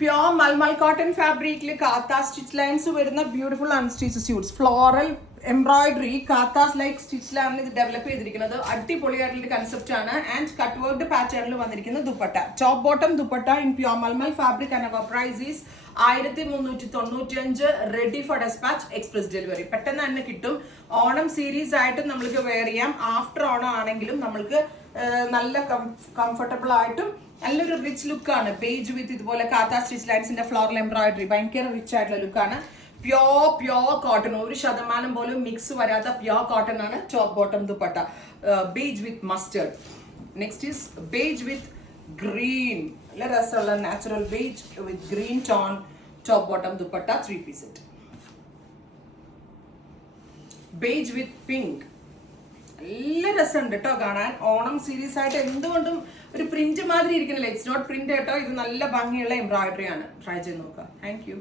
Pure malmal cotton ഫാബ്രിക്കിൽ kantha stitch lines വരുന്ന beautiful unstitch suits floral embroidery കാത്താസ് ലൈക്ക് സ്റ്റിച്ചിലാണ് ഇത് ഡെവലപ്പ് ചെയ്തിരിക്കുന്നത്. അടിപൊളിയായിട്ടുള്ള കൺസെപ്റ്റ് ആണ്. ആൻഡ് കട്ട് വർക്ക്ഡ് പാറ്റേണിൽ വന്നിരിക്കുന്ന dupatta, top bottom dupatta in pure mulmul fabric and our price is 1395. Ready for dispatch, express delivery. പെട്ടെന്ന് തന്നെ കിട്ടും. ഓണം സീരീസ് ആയിട്ട് നമ്മൾക്ക് വെയർ ചെയ്യാം. ആഫ്റ്റർ ഓണം ആണെങ്കിലും നമ്മൾക്ക് നല്ല കംഫർട്ടബിൾ ആയിട്ടും നല്ലൊരു റിച്ച് ലുക്കാണ്. ബേജ് വിത്ത് ഇതുപോലെ കാത്ത സ്റ്റിച്ച് ലൈൻസിന്റെ ഫ്ലോറൽ എംബ്രോയിഡറി ഭയങ്കര റിച്ച് ആയിട്ടുള്ള ലുക്കാണ്. പ്യോർ കോട്ടൺ, 1% പോലും മിക്സ് വരാത്ത പ്യോർ കോട്ടൺ ആണ് top bottom dupatta. Beige with mustard. Next is beige with green. നല്ല രസമുള്ള നാച്ചുറൽ ബേജ് വിത്ത് green tone top bottom dupatta 3-piece set. Beige വിത്ത് പിങ്ക്. നല്ല രസമുണ്ട് കേട്ടോ കാണാൻ. ഓണം സീരീസ് ആയിട്ട് എന്തുകൊണ്ടും ഒരു പ്രിന്റ് മാതിരി ഇരിക്കുന്നില്ല. ഇറ്റ്സ് നോട്ട് പ്രിന്റ് കേട്ടോ, ഇത് നല്ല ഭംഗിയുള്ള എംബ്രോയിഡറി ആണ്. ട്രൈ ചെയ്ത് നോക്കാം. Thank you.